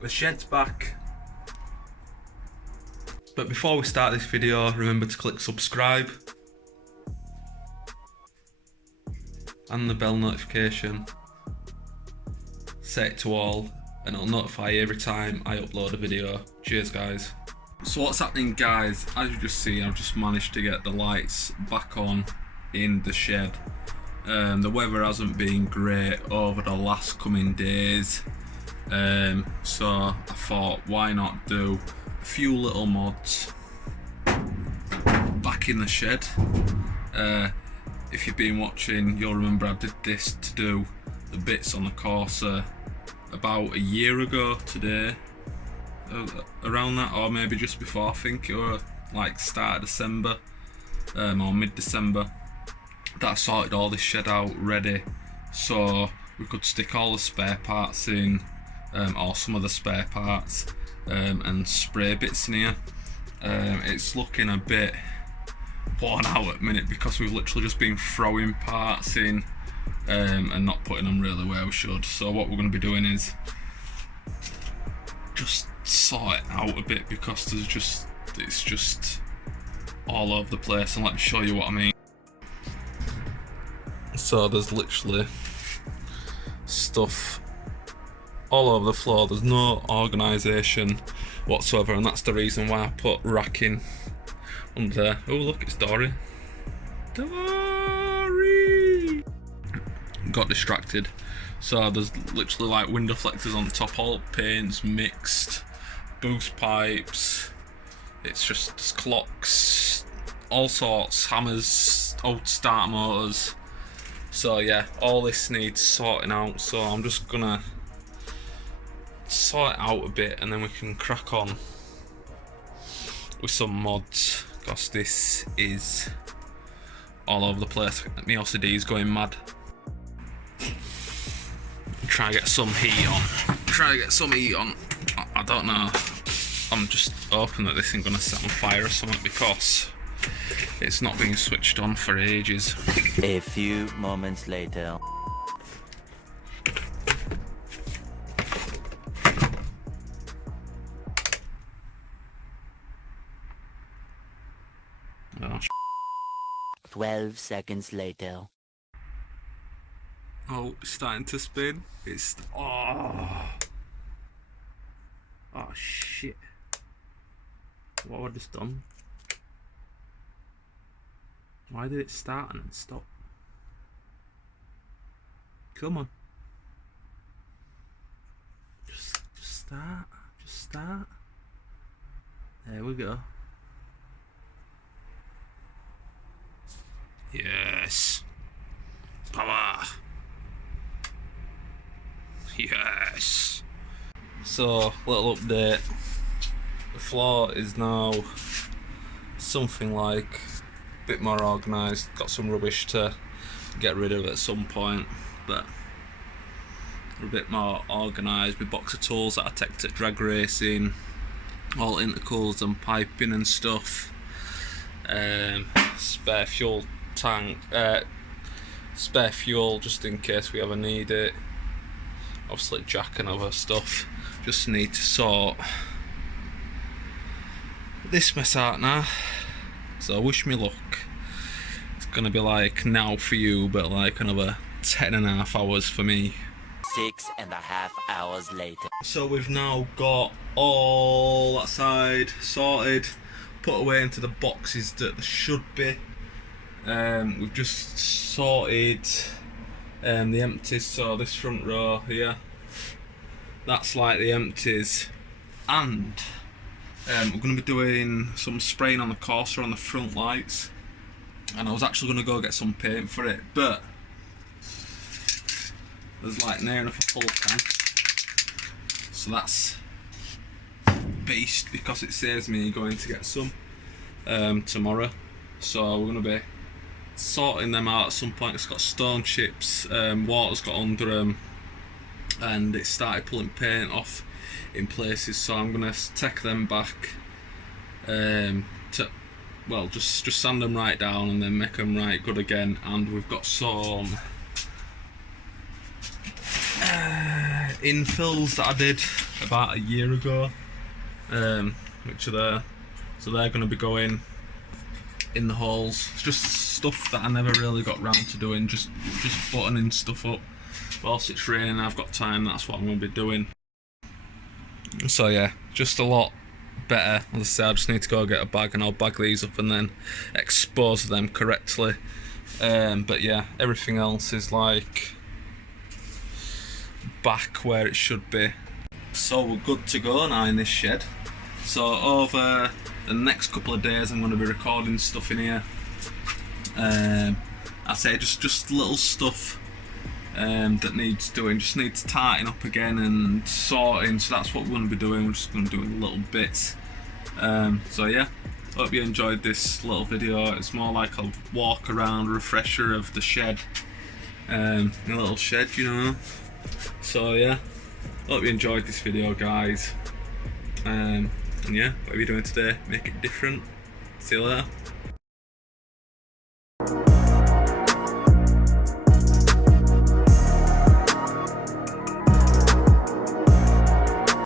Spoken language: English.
The shed's back. But before we start this video, remember to click subscribe and the bell notification. Set it to all and it'll notify you every time I upload a video. Cheers guys. So what's happening guys, as you just see, I've just managed to get the lights back on in the shed. The weather hasn't been great over the last coming days, so I thought why not do a few little mods back in the shed. If you've been watching, you'll remember I did this to do the bits on the Corsa about a year ago today, around that, or maybe just before. I think it was like start of December or mid-December that I sorted all this shed out ready so we could stick all the spare parts in, or some of the spare parts, and spray bits in here. It's looking a bit worn out at the minute because we've literally just been throwing parts in and not putting them really where we should. So what we're going to be doing is just sort it out a bit because it's just all over the place, and let me show you what I mean. So there's literally stuff all over the floor, there's no organisation whatsoever, and that's the reason why I put racking under there. Oh look, it's Dory. Dory! Got distracted. So there's literally like window flexors on top, all paints mixed, boost pipes, it's just clocks, all sorts, hammers, old starter motors. So yeah, all this needs sorting out, so I'm just gonna sort it out a bit and then we can crack on with some mods, because this is all over the place. My OCD is going mad. Try to get some heat on. I don't know, I'm just hoping that this isn't gonna set on fire or something because it's not being switched on for ages. A few moments later. Oh, 12 seconds later. oh, it's starting to spin. It's oh shit. What have I just done? Why did it start and then stop? Come on. Just start. There we go. Yes. Power. Yes. So, little update. The floor is now something like a bit more organised. Got some rubbish to get rid of at some point, but we're a bit more organised with box of tools that I take to drag racing, all intercools and piping and stuff. Spare fuel tank, spare fuel just in case we ever need it. Obviously jack and other stuff. Just need to sort this mess out now. So wish me luck. It's gonna be like now for you, but like another 10.5 hours for me. 6.5 hours later. So we've now got all that side sorted, put away into the boxes that there should be. We've just sorted the empties, so this front row here, that's like the empties, and we're going to be doing some spraying on the Corsa on the front lights, and I was actually going to go get some paint for it, but there's like near enough a full tank, so that's beast because it saves me going to get some tomorrow. So we're going to be sorting them out at some point. It's got stone chips, water's got under them, and it started pulling paint off in places, so I'm going to take them back to, well, just sand them right down and then make them right good again. And we've got some infills that I did about a year ago, which are there. So they're going to be going in the holes. It's just stuff that I never really got round to doing, just buttoning stuff up. Whilst it's raining, I've got time, that's what I'm going to be doing. So yeah, just a lot better. As I say, I just need to go get a bag and I'll bag these up and then expose them correctly. But yeah, everything else is like back where it should be. So we're good to go now in this shed. So over the next couple of days I'm going to be recording stuff in here. I say just little stuff that needs doing, just needs tightening up again and sorting, so that's what we're going to be doing. We're just going to do little bits. So yeah, hope you enjoyed this little video. It's more like a walk around refresher of the shed, a little shed, you know. So yeah, hope you enjoyed this video, guys. And yeah, what are you doing today? Make it different. See you later.